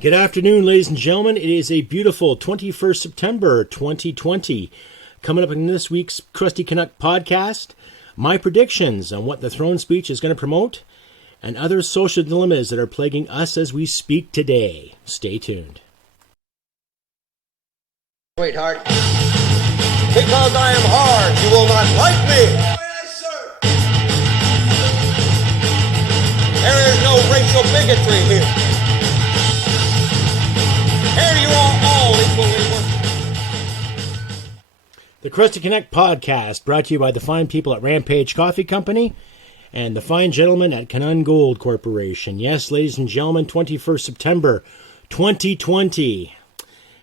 Good afternoon, ladies and gentlemen. It is a beautiful 21st September 2020. Coming up in this week's Crusty Canuck podcast, my predictions on what the throne speech is going to promote and other social dilemmas that are plaguing us as we speak today. Stay tuned. Sweetheart, because I am hard, you will not like me. Yes, sir. There is no racial bigotry here. Here you are all equally worthless. The Crusty Canuck podcast brought to you by the fine people at Rampage Coffee Company and the fine gentlemen at Canuck Gold Corporation. Yes, ladies and gentlemen, 21st September 2020.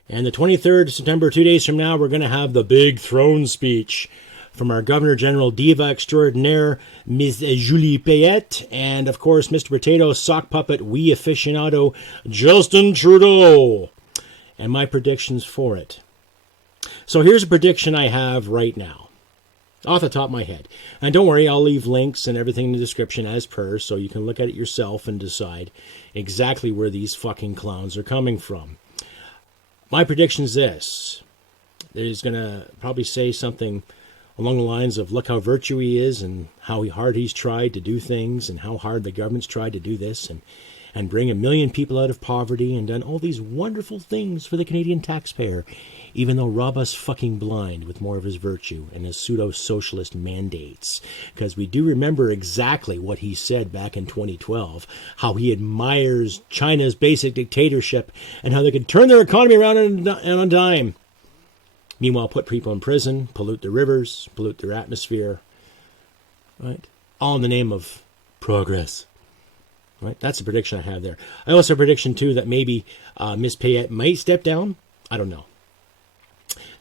And the 23rd of September, 2 days from now, we're going to have the big throne speech from our Governor General Diva Extraordinaire, Ms. Julie Payette, and, of course, Mr. Potato Sock Puppet, wee aficionado, Justin Trudeau, and my predictions for it. So here's a prediction I have right now, off the top of my head. And don't worry, I'll leave links and everything in the description as per, so you can look at it yourself and decide exactly where these fucking clowns are coming from. My prediction is this. He's going to probably say something along the lines of, look how virtue he is and how hard he's tried to do things and how hard the government's tried to do this and bring 1 million people out of poverty and done all these wonderful things for the Canadian taxpayer, even though rob us fucking blind with more of his virtue and his pseudo-socialist mandates. Because we do remember exactly what he said back in 2012, how he admires China's basic dictatorship and how they could turn their economy around on a dime. Meanwhile, put people in prison, pollute their rivers, pollute their atmosphere, right? All in the name of progress. Right? That's the prediction I have there. I also have a prediction, too, that maybe Miss Payette might step down. I don't know.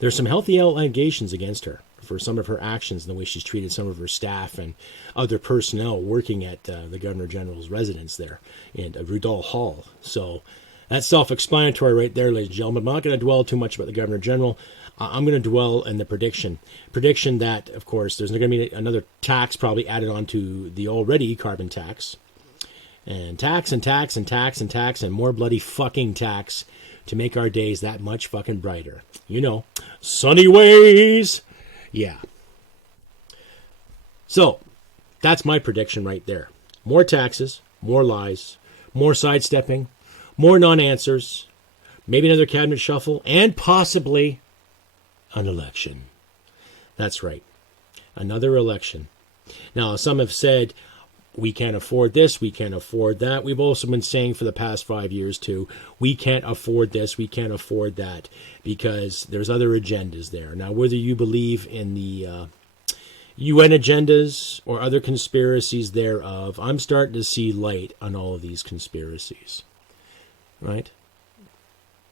There's some healthy allegations against her for some of her actions and the way she's treated some of her staff and other personnel working at the Governor General's residence there in Rudall Hall. So that's self-explanatory right there, ladies and gentlemen. I'm not going to dwell too much about the Governor General. I'm going to dwell in the prediction that, of course, there's going to be another tax probably added on to the already carbon tax. And tax and tax and tax and tax and more bloody fucking tax to make our days that much fucking brighter. You know, sunny ways. Yeah. So, that's my prediction right there. More taxes, more lies, more sidestepping, more non-answers, maybe another cabinet shuffle, and possibly an election. That's right. Another election. Now, some have said, we can't afford this, we can't afford that. We've also been saying for the past 5 years, too, we can't afford this, we can't afford that, because there's other agendas there. Now, whether you believe in the UN agendas or other conspiracies thereof, I'm starting to see light on all of these conspiracies, right?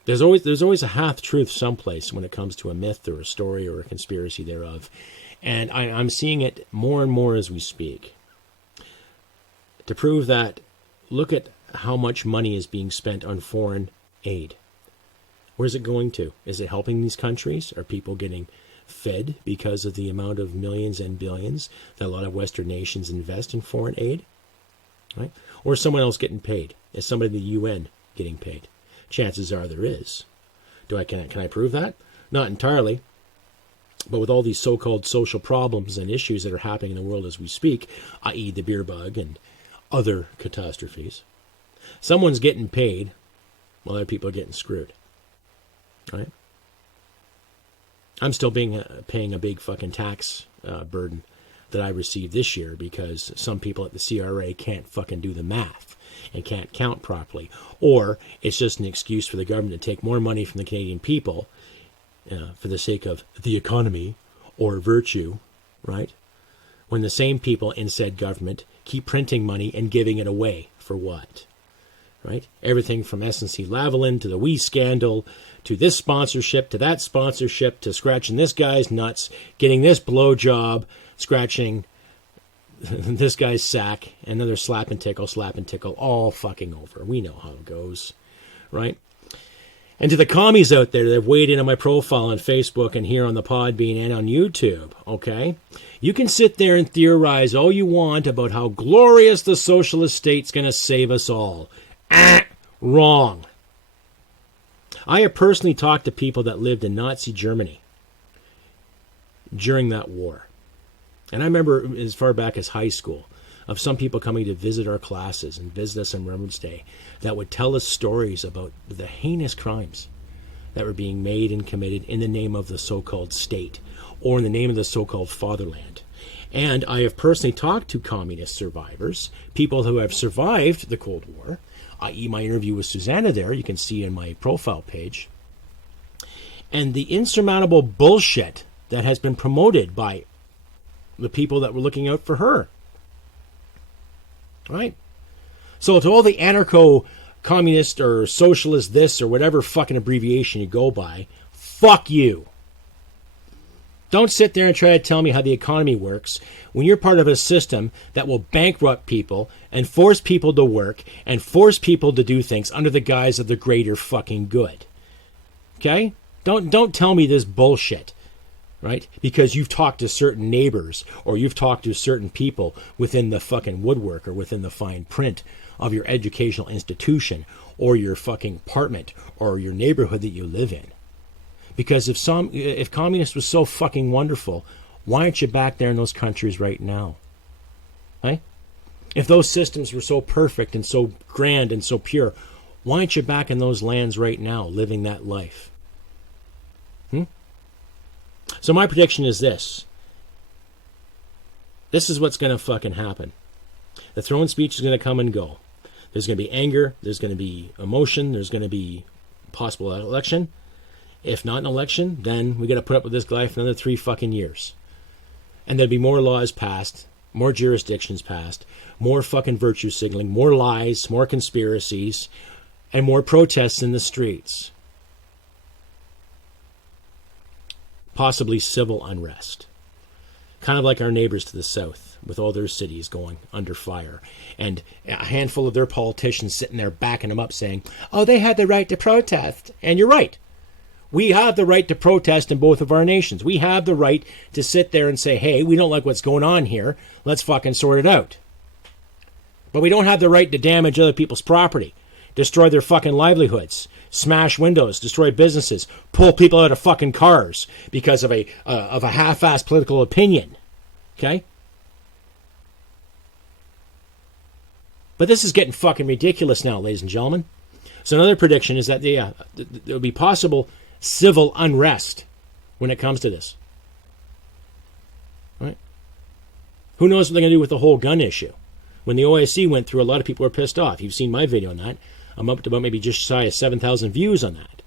There's always a half-truth someplace when it comes to a myth or a story or a conspiracy thereof, and I'm seeing it more and more as we speak. To prove that, look at how much money is being spent on foreign aid. Where's it going to? Is it helping these countries? Are people getting fed because of the amount of millions and billions that a lot of Western nations invest in foreign aid? Right? Or is someone else getting paid? Is somebody in the UN getting paid? Chances are there is. Can I prove that? Not entirely. But with all these so-called social problems and issues that are happening in the world as we speak, i.e. the beer bug and other catastrophes, someone's getting paid while other people are getting screwed. Right? I'm still paying a big fucking tax burden that I received this year because some people at the CRA can't fucking do the math and can't count properly. Or it's just an excuse for the government to take more money from the Canadian people for the sake of the economy or virtue, right? When the same people in said government keep printing money and giving it away for what? Right? Everything from SNC-Lavalin to the Wee scandal to this sponsorship to that sponsorship to scratching this guy's nuts, getting this blowjob, scratching this guy's sack, another slap and tickle, all fucking over. We know how it goes, right? And to the commies out there that have weighed in on my profile on Facebook and here on the Podbean and on YouTube, okay? You can sit there and theorize all you want about how glorious the socialist state's going to save us all. Wrong. I have personally talked to people that lived in Nazi Germany during that war. And I remember as far back as high school of some people coming to visit our classes and visit us on Remembrance Day that would tell us stories about the heinous crimes that were being made and committed in the name of the so-called state or in the name of the so-called fatherland. And I have personally talked to communist survivors, people who have survived the Cold War, i.e. my interview with Susanna there, you can see in my profile page, and the insurmountable bullshit that has been promoted by the people that were looking out for her. Right? So to all the anarcho-communist or socialist this or whatever fucking abbreviation you go by, fuck you. Don't sit there and try to tell me how the economy works when you're part of a system that will bankrupt people and force people to work and force people to do things under the guise of the greater fucking good. Okay? Don't tell me this bullshit, right? Because you've talked to certain neighbors or you've talked to certain people within the fucking woodwork or within the fine print of your educational institution or your fucking apartment or your neighborhood that you live in. Because if communists was so fucking wonderful, why aren't you back there in those countries right now? Right? If those systems were so perfect and so grand and so pure, why aren't you back in those lands right now, living that life? So my prediction is this. This is what's going to fucking happen. The throne speech is going to come and go. There's going to be anger. There's going to be emotion. There's going to be possible election. If not an election, then we got to put up with this guy for another 3 fucking years. And there'll be more laws passed, more jurisdictions passed, more fucking virtue signaling, more lies, more conspiracies, and more protests in the streets. Possibly civil unrest. Kind of like our neighbors to the south, with all their cities going under fire. And a handful of their politicians sitting there backing them up saying, oh, they had the right to protest. And you're right. We have the right to protest in both of our nations. We have the right to sit there and say, hey, we don't like what's going on here. Let's fucking sort it out. But we don't have the right to damage other people's property, destroy their fucking livelihoods, smash windows, destroy businesses, pull people out of fucking cars because of a half-assed political opinion. Okay? But this is getting fucking ridiculous now, ladies and gentlemen. So another prediction is that there will be possible civil unrest when it comes to this. Right? Who knows what they're going to do with the whole gun issue? When the OSC went through, a lot of people were pissed off. You've seen my video on that. I'm up to about maybe just shy of 7,000 views on that.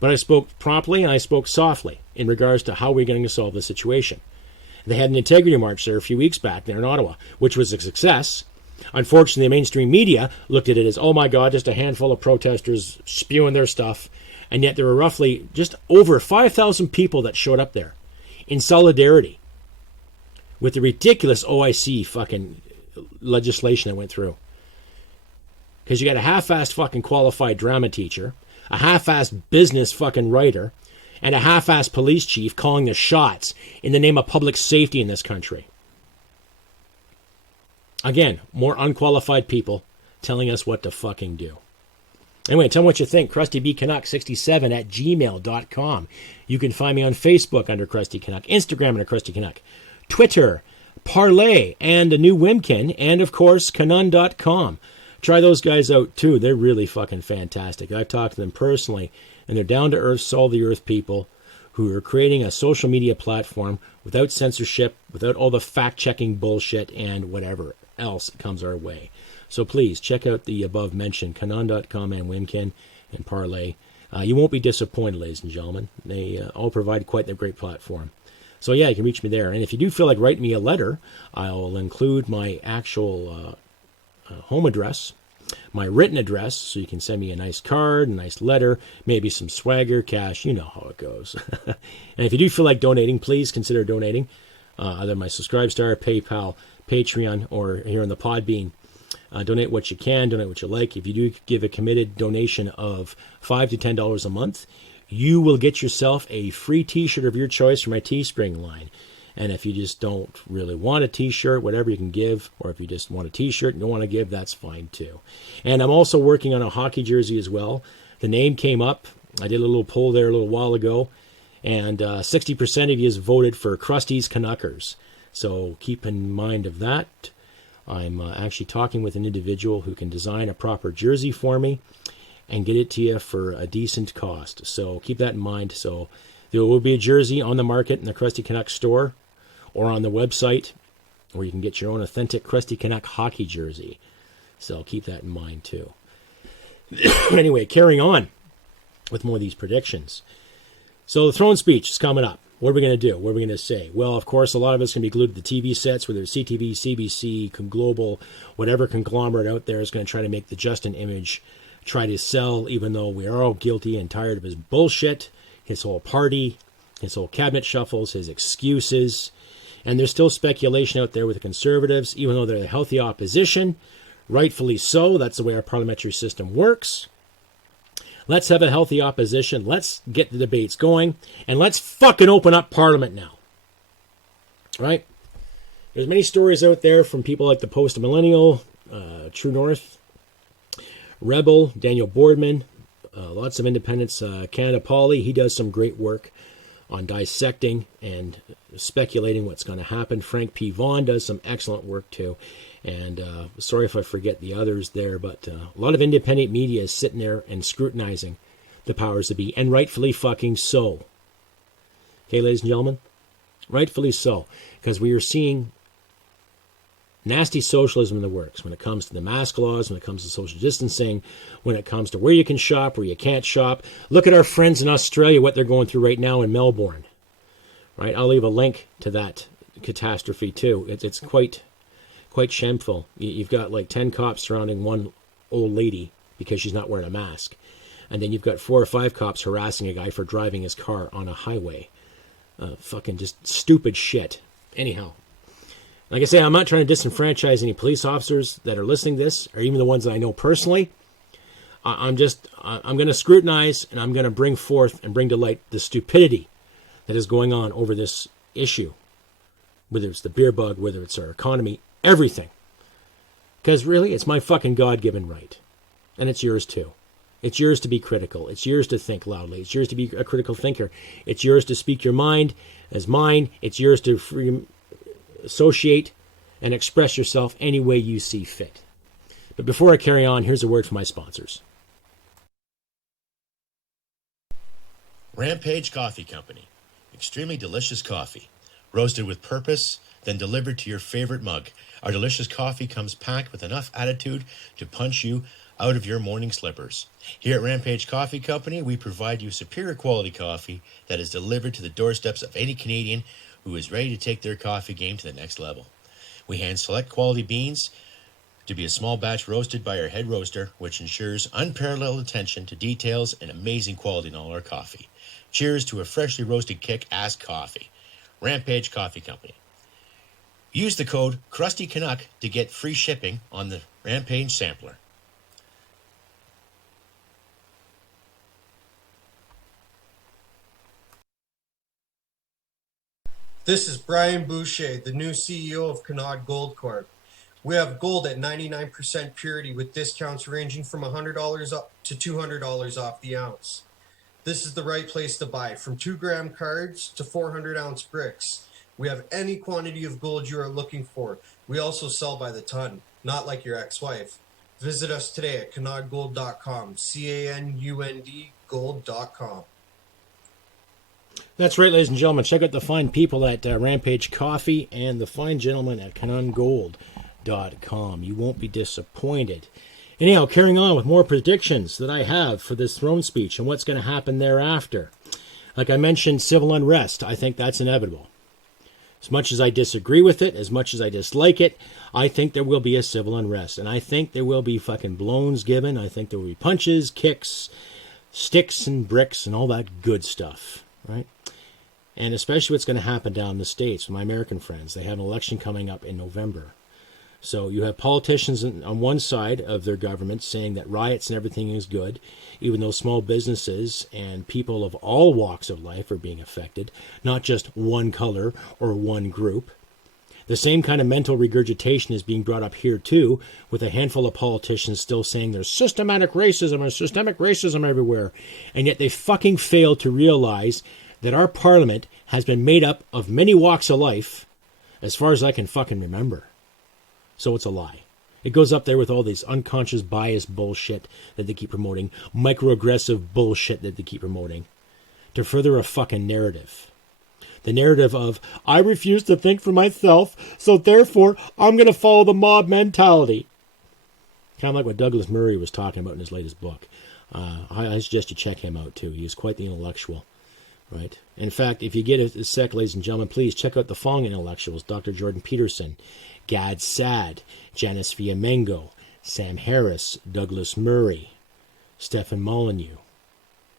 But I spoke promptly and I spoke softly in regards to how we're going to solve the situation. They had an integrity march there a few weeks back there in Ottawa, which was a success. Unfortunately, the mainstream media looked at it as, oh my God, just a handful of protesters spewing their stuff. And yet there were roughly just over 5,000 people that showed up there in solidarity with the ridiculous OIC fucking legislation that went through. Because you got a half-assed fucking qualified drama teacher, a half-assed business fucking writer, and a half-assed police chief calling the shots in the name of public safety in this country. Again, more unqualified people telling us what to fucking do. Anyway, tell me what you think. CrustyBCanuck67@gmail.com. You can find me on Facebook under Crusty Canuck, Instagram under Crusty Canuck, Twitter, Parlay, and the new Wimkin, and of course, Canuck.com. Try those guys out too. They're really fucking fantastic. I've talked to them personally, and they're down-to-earth, solve-the-earth people who are creating a social media platform without censorship, without all the fact-checking bullshit, and whatever else comes our way. So please, check out the above-mentioned Canuck.com and Wimkin and Parlay. You won't be disappointed, ladies and gentlemen. They all provide quite a great platform. So yeah, you can reach me there. And if you do feel like writing me a letter, I'll include my actual home address, my written address, so you can send me a nice card, a nice letter, maybe some swagger, cash, you know how it goes. And if you do feel like donating, please consider donating, either my Subscribestar, PayPal, Patreon, or here on the Podbean. Donate what you can, donate what you like. If you do give a committed donation of $5 to $10 a month, you will get yourself a free t-shirt of your choice from my Teespring line. And if you just don't really want a t-shirt, whatever, you can give. Or if you just want a t-shirt and don't want to give, that's fine too. And I'm also working on a hockey jersey as well. The name came up. I did a little poll there a little while ago. And 60% of you voted for Crusty's Canuckers. So keep in mind of that. I'm actually talking with an individual who can design a proper jersey for me and get it to you for a decent cost. So keep that in mind. So there will be a jersey on the market in the Crusty Canuck store or on the website where you can get your own authentic Crusty Canuck hockey jersey. So keep that in mind too. Anyway, carrying on with more of these predictions. So the throne speech is coming up. What are we going to do? What are we going to say? Well, of course, a lot of us can be glued to the TV sets, whether it's CTV, CBC, Global, whatever conglomerate out there is going to try to make the Justin image, try to sell, even though we are all guilty and tired of his bullshit, his whole party, his whole cabinet shuffles, his excuses. And there's still speculation out there with the Conservatives, even though they're the healthy opposition. Rightfully so. That's the way our parliamentary system works. Let's have a healthy opposition. Let's get the debates going. And let's fucking open up Parliament now. Right? There's many stories out there from people like the Post-Millennial, True North, Rebel, Daniel Boardman, lots of independents. Canada Polly, he does some great work on dissecting and speculating what's going to happen. Frank P. Vaughan does some excellent work too. And sorry if I forget the others there, but a lot of independent media is sitting there and scrutinizing the powers that be, and rightfully fucking so. Okay, ladies and gentlemen? Rightfully so. Because we are seeing nasty socialism in the works when it comes to the mask laws, when it comes to social distancing, when it comes to where you can shop, where you can't shop. Look at our friends in Australia, what they're going through right now in Melbourne. Right? I'll leave a link to that catastrophe too. It's quite shameful. You've got like 10 cops surrounding one old lady because she's not wearing a mask. And then you've got 4 or 5 cops harassing a guy for driving his car on a highway. Fucking just stupid shit. Anyhow, like I say, I'm not trying to disenfranchise any police officers that are listening to this, or even the ones that I know personally. I'm going to scrutinize, and I'm going to bring forth and bring to light the stupidity that is going on over this issue. Whether it's the beer bug, whether it's our economy, everything. Because really, it's my fucking God-given right. And it's yours too. It's yours to be critical. It's yours to think loudly. It's yours to be a critical thinker. It's yours to speak your mind as mine. It's yours to associate and express yourself any way you see fit. But before I carry on, here's a word from my sponsors. Rampage Coffee Company. Extremely delicious coffee. Roasted with purpose, then delivered to your favorite mug. Our delicious coffee comes packed with enough attitude to punch you out of your morning slippers. Here at Rampage Coffee Company, we provide you superior quality coffee that is delivered to the doorsteps of any Canadian who is ready to take their coffee game to the next level. We hand select quality beans to be a small batch roasted by our head roaster, which ensures unparalleled attention to details and amazing quality in all our coffee. Cheers to a freshly roasted kick-ass coffee. Rampage Coffee Company. Use the code CrustyCanuck to get free shipping on the Rampage sampler. This is Brian Boucher, the new CEO of Canuck Gold Corp. We have gold at 99% purity with discounts ranging from $100 up to $200 off the ounce. This is the right place to buy, from 2-gram cards to 400-ounce bricks. We have any quantity of gold you are looking for. We also sell by the ton, not like your ex-wife. Visit us today at canundgold.com, C-A-N-U-N-D gold.com. That's right, ladies and gentlemen. Check out the fine people at Rampage Coffee and the fine gentlemen at canundgold.com. You won't be disappointed. Anyhow, carrying on with more predictions that I have for this throne speech and what's going to happen thereafter. Like I mentioned, civil unrest. I think that's inevitable. As much as I disagree with it, as much as I dislike it, I think there will be a civil unrest. And I think there will be fucking blows given. I think there will be punches, kicks, sticks and bricks and all that good stuff. Right? And especially what's going to happen down in the States with my American friends. They have an election coming up in November. So you have politicians on one side of their government saying that riots and everything is good, even though small businesses and people of all walks of life are being affected, not just one color or one group. The same kind of mental regurgitation is being brought up here too, with a handful of politicians still saying there's systematic racism everywhere. And yet they fucking fail to realize that our parliament has been made up of many walks of life, as far as I can fucking remember. So it's a lie. It goes up there with all this unconscious bias bullshit that they keep promoting, microaggressive bullshit that they keep promoting, to further a fucking narrative. The narrative of, I refuse to think for myself, so therefore I'm going to follow the mob mentality. Kind of like what Douglas Murray was talking about in his latest book. I suggest you check him out too. He is quite the intellectual. Right. In fact, if you get a sec, ladies and gentlemen, please check out the following intellectuals: Dr. Jordan Peterson, Gad Saad, Janice Fiamengo, Sam Harris, Douglas Murray, Stephen Molyneux.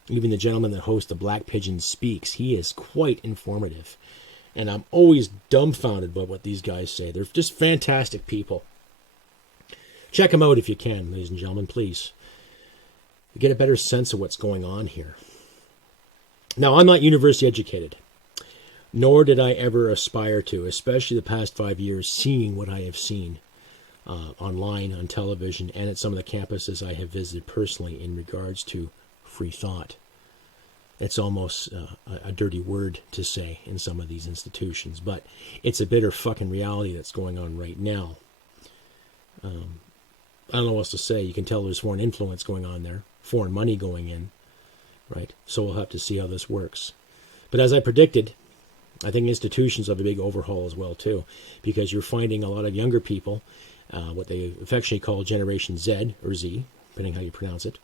Even the gentleman that hosts the Black Pigeon Speaks, he is quite informative. And I'm always dumbfounded by what these guys say. They're just fantastic people. Check them out if you can, ladies and gentlemen, please. Get a better sense of what's going on here. Now, I'm not university educated, nor did I ever aspire to, especially the past 5 years, seeing what I have seen online, on television, and at some of the campuses I have visited personally in regards to free thought. It's almost a dirty word to say in some of these institutions, but it's a bitter fucking reality that's going on right now. I don't know what else to say. You can tell there's foreign influence going on there, foreign money going in. Right, so we'll have to see how this works. But as I predicted, I think institutions have a big overhaul as well too, because you're finding a lot of younger people, what they affectionately call Generation Z or Z, depending how you pronounce it,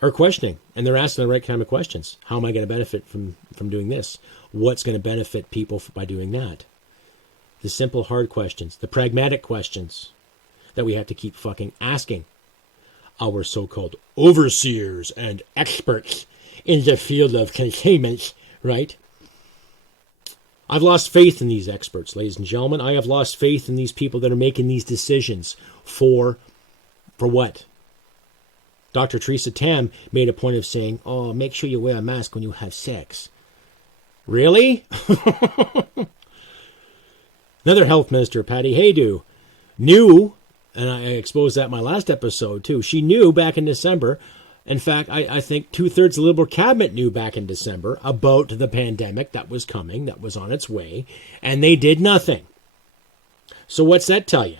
are questioning, and they're asking the right kind of questions. How am I going to benefit from doing this? What's going to benefit people by doing that? The simple, hard questions, the pragmatic questions that we have to keep fucking asking our so-called overseers and experts in the field of containment, right? I've lost faith in these experts, ladies and gentlemen. I have lost faith in these people that are making these decisions for what? Dr. Theresa Tam made a point of saying, oh, make sure you wear a mask when you have sex. Really? Another health minister, Patty Haydu, knew, and I exposed that in my last episode too, she knew back in December. In fact, I think 2/3 of the Liberal cabinet knew back in December about the pandemic that was coming, that was on its way, and they did nothing. So what's that tell you?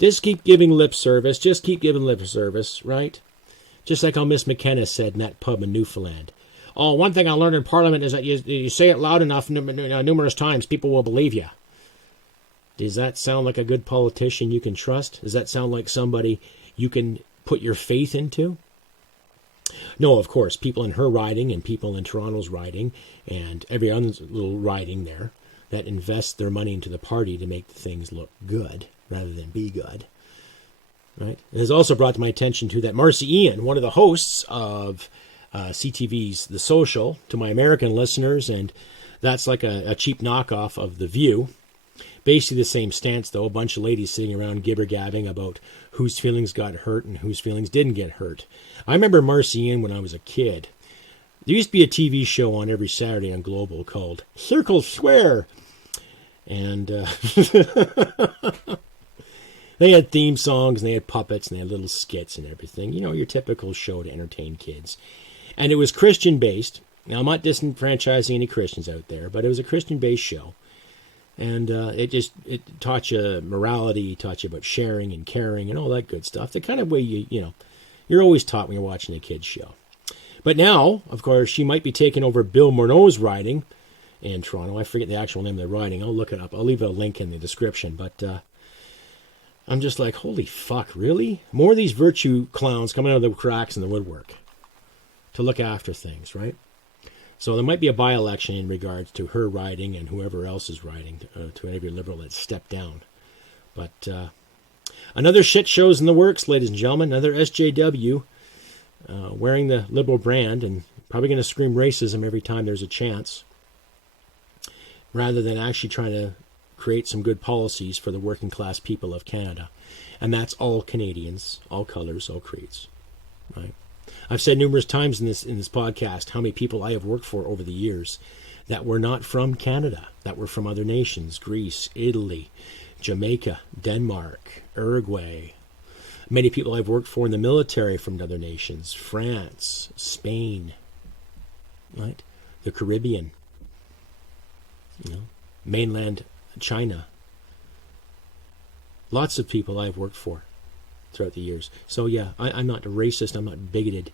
Just keep giving lip service, right? Just like how Miss McKenna said in that pub in Newfoundland. Oh, one thing I learned in Parliament is that you say it loud enough numerous times, people will believe you. Does that sound like a good politician you can trust? Does that sound like somebody you can put your faith into? No, of course, people in her riding and people in Toronto's riding and every other little riding there that invest their money into the party to make things look good rather than be good. Right? It has also brought to my attention too that Marcy Ian, one of the hosts of CTV's The Social, to my American listeners, and that's like a cheap knockoff of The View. Basically the same stance, though. A bunch of ladies sitting around gibber-gabbing about whose feelings got hurt and whose feelings didn't get hurt. I remember Marcy Ian when I was a kid. There used to be a TV show on every Saturday on Global called Circle Square. And they had theme songs, and they had puppets, and they had little skits and everything. You know, your typical show to entertain kids. And it was Christian-based. Now, I'm not disenfranchising any Christians out there, but it was a Christian-based show. And it taught you morality, taught you about sharing and caring and all that good stuff. The kind of way you're always taught when you're watching a kid's show. But now, of course, she might be taking over Bill Morneau's riding in Toronto. I forget the actual name of the riding. I'll look it up. I'll leave a link in the description. But I'm just like, holy fuck, really? More of these virtue clowns coming out of the cracks in the woodwork to look after things, right? So there might be a by-election in regards to her riding and whoever else is riding, to every Liberal that's stepped down. But another shit show's in the works, ladies and gentlemen. Another SJW wearing the Liberal brand and probably going to scream racism every time there's a chance, rather than actually trying to create some good policies for the working class people of Canada. And that's all Canadians, all colors, all creeds. Right? I've said numerous times in this podcast how many people I have worked for over the years that were not from Canada, that were from other nations, Greece, Italy, Jamaica, Denmark, Uruguay. Many people I've worked for in the military from other nations, France, Spain, right? The Caribbean, mainland China. Lots of people I've worked for throughout the years. So yeah, I'm not a racist, I'm not bigoted,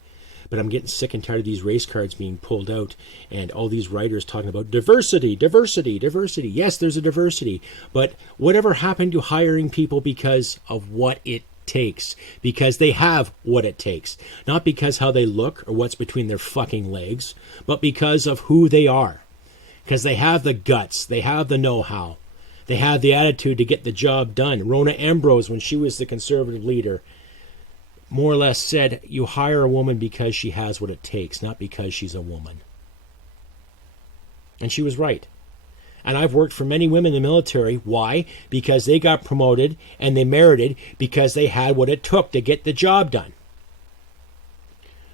but I'm getting sick and tired of these race cards being pulled out and all these writers talking about diversity, diversity, diversity. Yes, there's a diversity, but whatever happened to hiring people because of what it takes? Because they have what it takes. Not because how they look or what's between their fucking legs, but because of who they are. Because they have the guts, they have the know-how, they have the attitude to get the job done. Rona Ambrose, when she was the Conservative leader, more or less said, you hire a woman because she has what it takes, not because she's a woman. And she was right. And I've worked for many women in the military. Why? Because they got promoted and they merited because they had what it took to get the job done.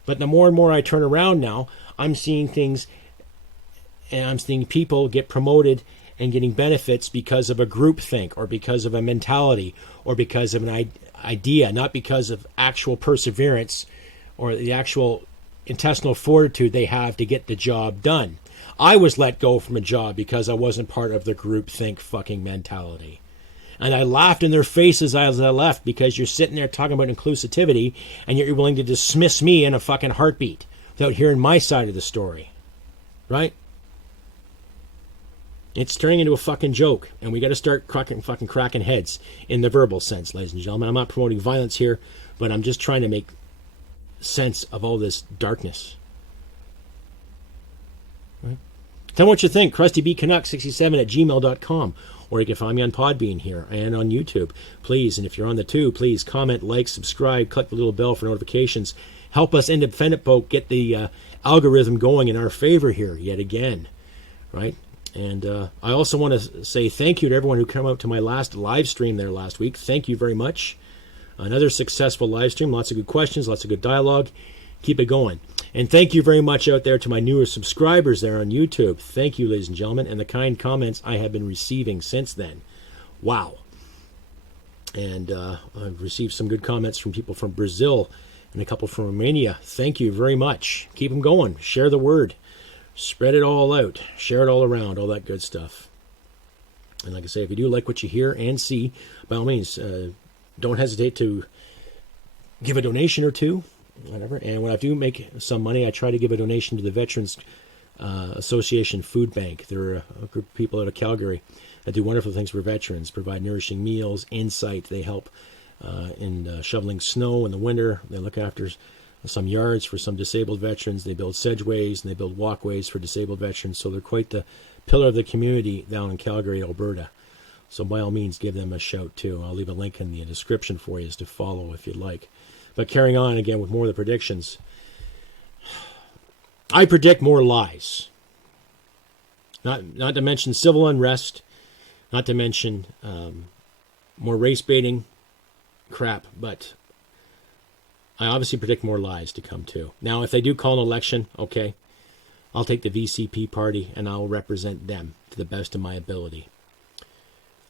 But the more and more I turn around now, I'm seeing things, and I'm seeing people get promoted and getting benefits because of a groupthink or because of a mentality or because of an idea, not because of actual perseverance or the actual intestinal fortitude they have to get the job done. I was let go from a job because I wasn't part of the groupthink fucking mentality. And I laughed in their faces as I left because you're sitting there talking about inclusivity and you're willing to dismiss me in a fucking heartbeat without hearing my side of the story. Right? It's turning into a fucking joke, and we got to start cracking heads in the verbal sense, ladies and gentlemen. I'm not promoting violence here, but I'm just trying to make sense of all this darkness. Tell me what you think. CrustyBCanuck67@gmail.com. Or you can find me on Podbean here and on YouTube. Please, and if you're on the tube, please comment, like, subscribe, click the little bell for notifications. Help us independent folk get the algorithm going in our favor here yet again. Right? And I also want to say thank you to everyone who came out to my last live stream there last week. Thank you very much. Another successful live stream. Lots of good questions, lots of good dialogue. Keep it going. And thank you very much out there to my newer subscribers there on YouTube. Thank you, ladies and gentlemen, and the kind comments I have been receiving since then. Wow. And I've received some good comments from people from Brazil and a couple from Romania. Thank you very much. Keep them going. Share the word. Spread it all out. Share it all around. All that good stuff. And like I say, if you do like what you hear and see, by all means, don't hesitate to give a donation or two. Whatever. And when I do make some money, I try to give a donation to the Veterans Association Food Bank. They're a group of people out of Calgary that do wonderful things for veterans, provide nourishing meals, insight. They help in shoveling snow in the winter. They look after some yards for some disabled veterans. They build sedgeways and they build walkways for disabled veterans. So they're quite the pillar of the community down in Calgary, Alberta. So by all means, give them a shout too. I'll leave a link in the description for you to follow if you'd like. But carrying on again with more of the predictions. I predict more lies. Not to mention civil unrest. Not to mention more race baiting crap. But I obviously predict more lies to come too. Now, if they do call an election, okay, I'll take the VCP party and I'll represent them to the best of my ability.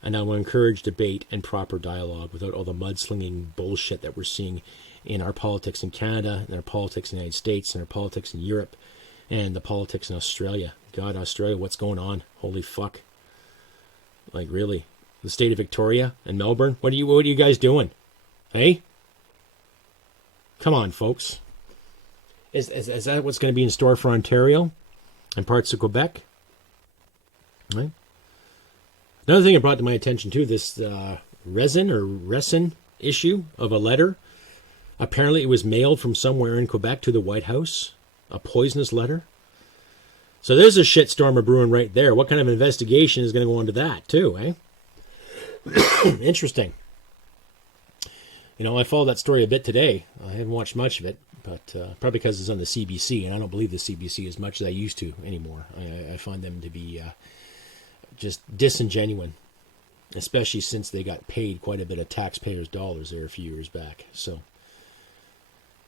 And I will encourage debate and proper dialogue without all the mudslinging bullshit that we're seeing in our politics in Canada, in our politics in the United States, in our politics in Europe, and the politics in Australia. God, Australia, what's going on? Holy fuck. Like, really? The state of Victoria and Melbourne? What are you guys doing? Hey? Come on, folks. Is that what's going to be in store for Ontario and parts of Quebec? Right? Another thing it brought to my attention, too, this resin issue of a letter. Apparently it was mailed from somewhere in Quebec to the White House. A poisonous letter. So there's a shitstorm of brewing right there. What kind of investigation is going to go into that, too, eh? Interesting. You know, I followed that story a bit today. I haven't watched much of it, but probably because it's on the CBC, and I don't believe the CBC as much as I used to anymore. I find them to be just disingenuine. especially since they got paid quite a bit of taxpayers' dollars there a few years back. So,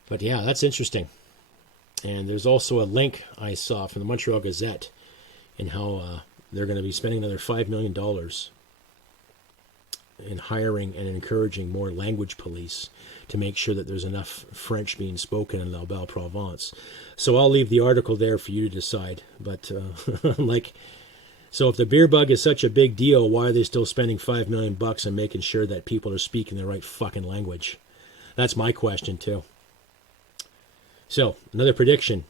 but yeah, that's interesting. And there's also a link I saw from the Montreal Gazette in how they're going to be spending another $5 million in hiring and encouraging more language police to make sure that there's enough French being spoken in La Belle Provence. So I'll leave the article there for you to decide. But so if the beer bug is such a big deal, why are they still spending $5 million on making sure that people are speaking the right fucking language? That's my question too. So another prediction.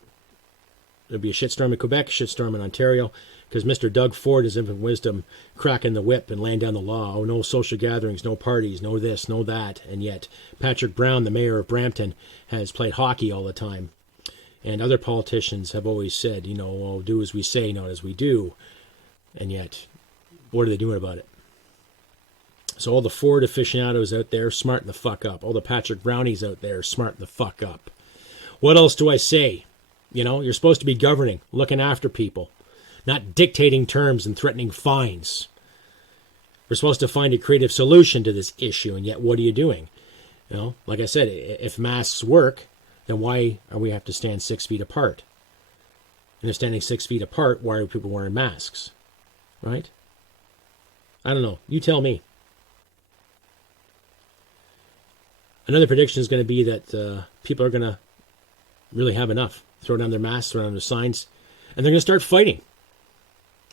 There'll be a shitstorm in Quebec, a shitstorm in Ontario, because Mr. Doug Ford is infinite wisdom cracking the whip and laying down the law. Oh, no social gatherings, no parties, no this, no that. And yet Patrick Brown, the mayor of Brampton, has played hockey all the time. And other politicians have always said, well, do as we say, not as we do. And yet, what are they doing about it? So all the Ford aficionados out there, smarten the fuck up. All the Patrick Brownies out there, smarten the fuck up. What else do I say? You're supposed to be governing, looking after people, not dictating terms and threatening fines. We're supposed to find a creative solution to this issue, and yet what are you doing? Like I said, if masks work, then why are we have to stand 6 feet apart? And if standing 6 feet apart, why are people wearing masks? Right? I don't know. You tell me. Another prediction is going to be that people are going to really have enough. Throw down their masks, throw down their signs, and they're going to start fighting.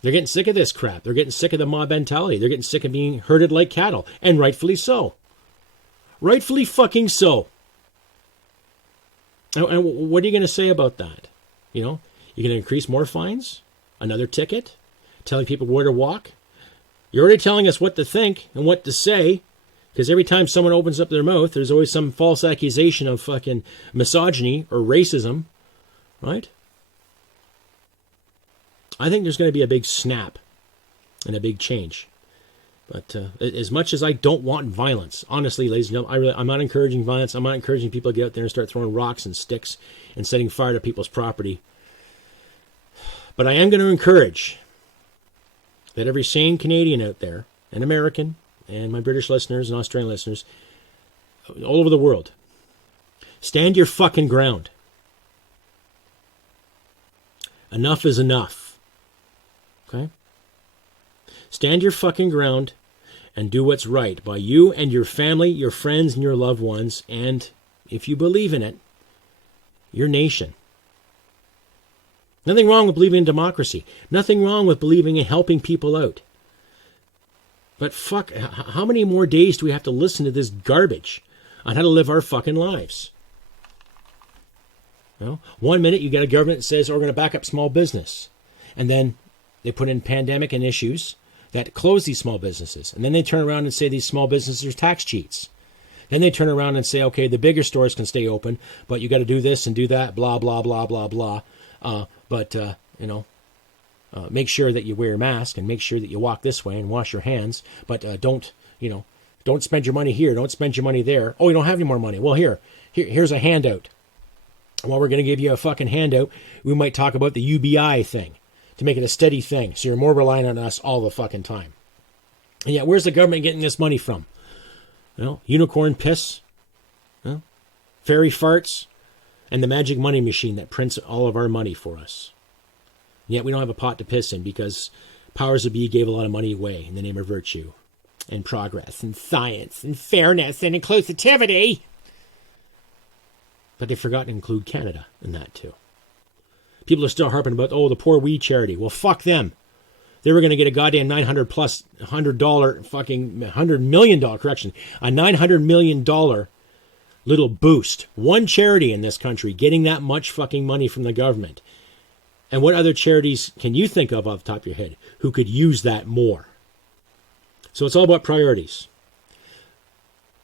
They're getting sick of this crap. They're getting sick of the mob mentality. They're getting sick of being herded like cattle, and rightfully so. Rightfully fucking so. And what are you going to say about that? You're going to increase more fines? Another ticket? Telling people where to walk? You're already telling us what to think and what to say, because every time someone opens up their mouth, there's always some false accusation of fucking misogyny or racism, right? I think there's going to be a big snap and a big change. But as much as I don't want violence, honestly, ladies and gentlemen, I'm not encouraging violence. I'm not encouraging people to get out there and start throwing rocks and sticks and setting fire to people's property. But I am going to encourage that every sane Canadian out there, and American, and my British listeners and Australian listeners, all over the world, stand your fucking ground. Enough is enough. Okay? Stand your fucking ground and do what's right by you and your family, your friends, and your loved ones, and, if you believe in it, your nation. Nothing wrong with believing in democracy. Nothing wrong with believing in helping people out. But fuck, how many more days do we have to listen to this garbage on how to live our fucking lives? 1 minute you get a government that says, we're going to back up small business. And then they put in pandemic and issues that close these small businesses. And then they turn around and say these small businesses are tax cheats. Then they turn around and say, okay, the bigger stores can stay open, but you got to do this and do that, blah, blah, blah, blah, blah. Make sure that you wear your mask and make sure that you walk this way and wash your hands. But don't spend your money here. Don't spend your money there. Oh, you don't have any more money. Well, here's a handout. While we're going to give you a fucking handout, we might talk about the UBI thing to make it a steady thing. So you're more reliant on us all the fucking time. And yet, where's the government getting this money from? Unicorn piss, fairy farts, and the magic money machine that prints all of our money for us. And yet we don't have a pot to piss in because powers that be gave a lot of money away in the name of virtue and progress and science and fairness and inclusivity. But they forgot to include Canada in that too. People are still harping about, the poor wee charity. Well, fuck them. They were going to get a goddamn $100 million, a $900 million little boost. One charity in this country getting that much fucking money from the government. And what other charities can you think of off the top of your head who could use that more? So it's all about priorities.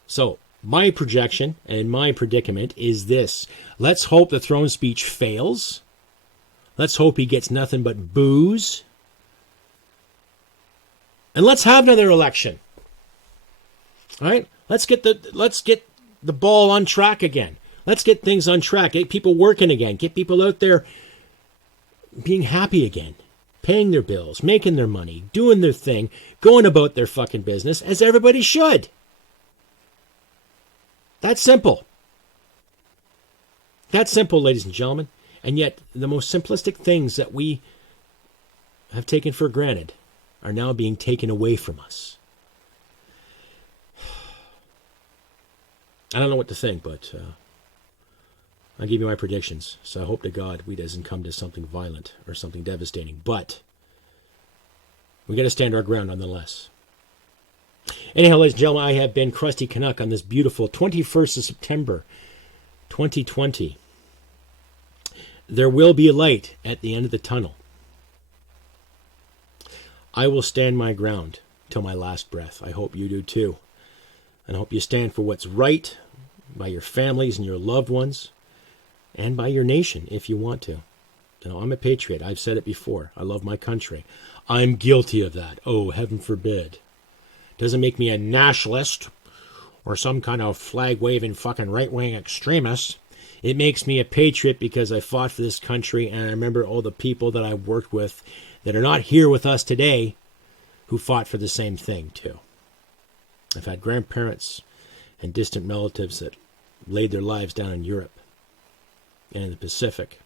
So my projection and my predicament is this. Let's hope the throne speech fails. Let's hope he gets nothing but boos. And let's have another election. All right? Let's get the ball on track again. Let's get things on track. Get people working again. Get people out there being happy again. paying their bills, making their money, doing their thing, going about their fucking business as everybody should. That's simple. That's simple, ladies and gentlemen. And yet, the most simplistic things that we have taken for granted are now being taken away from us. I don't know what to think, but I'll give you my predictions. So I hope to God we doesn't come to something violent or something devastating. But we got to stand our ground nonetheless. Anyhow, ladies and gentlemen, I have been Crusty Canuck on this beautiful 21st of September, 2020. There will be a light at the end of the tunnel. I will stand my ground till my last breath. I hope you do too. And I hope you stand for what's right by your families and your loved ones and by your nation if you want to. You know, I'm a patriot. I've said it before. I love my country. I'm guilty of that. Oh, heaven forbid. Doesn't make me a nationalist or some kind of flag-waving fucking right-wing extremist. It makes me a patriot because I fought for this country, and I remember all the people that I worked with that are not here with us today who fought for the same thing too. I've had grandparents and distant relatives that laid their lives down in Europe and in the Pacific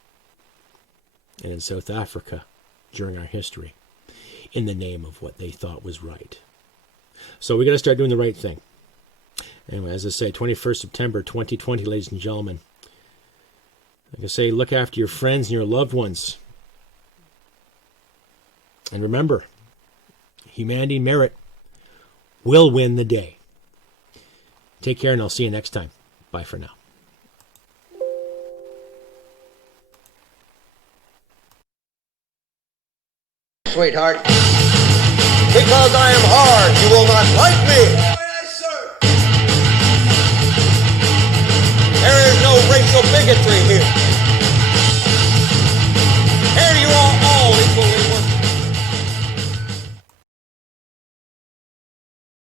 and in South Africa during our history in the name of what they thought was right. So we got to start doing the right thing. Anyway, as I say, 21st September 2020, ladies and gentlemen. Like I say, look after your friends and your loved ones. And remember, humanity merit will win the day. Take care, and I'll see you next time. Bye for now. Sweetheart. Because I am hard, you will not like me.